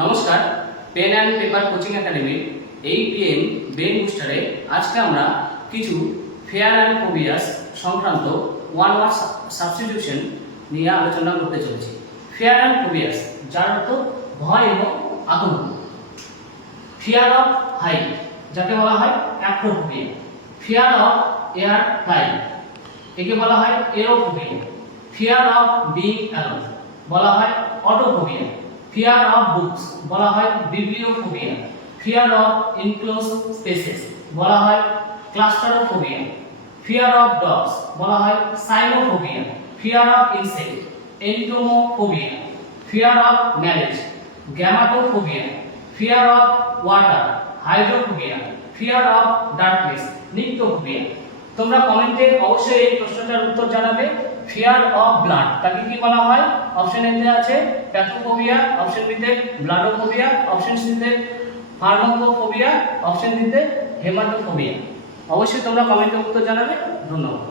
নমস্কার, pen and paper coaching একাডেমির এই পিএম ব্রেন বুস্টারে আজকে আমরা কিছু ফিয়ার অ্যান্ড ফোবিয়াস সংক্রান্ত ওয়ান ওয়ার্ড সাবস্টিটিউশন নিয়ে আলোচনা করতে চলেছি। ফিয়ার অ্যান্ড ফোবিয়াস, যার অর্থ ভয় এবং আতঙ্ক। ফিয়ার অফ হাইট, যাকে বলা হয় acrophobia. Fear of air flying, একে বলা হয় aerophobia. Fear of being alone বলা হয় অটোফোবিয়া। ফিয়ার অফ বুকস বলা হয় bibliophobia. Fear of enclose spaces বলা হয় ক্লাস্টারোফোবিয়া। ফিয়ার অফ ডগস বলা হয় cynophobia. Fear of insect entomophobia. Fear of marriage gamophobia. Fear of water hydrophobia. Fear of darkness nyctophobia. তোমরা কমেন্টে অবশ্যই এই প্রশ্নটার উত্তর জানাবে। ফিয়ার অফ ব্লাড, তাকে কি বলা হয়? অপশন এতে আছে প্যাথোফোবিয়া, অপশন বিতে ব্লাডোফোবিয়া, অপশন সিতে ফার্মাকোফোবিয়া, অপশন ডিতে হেমাটোফোবিয়া। অবশ্যই তোমরা কমেন্টে উত্তর জানাবে। ধন্যবাদ।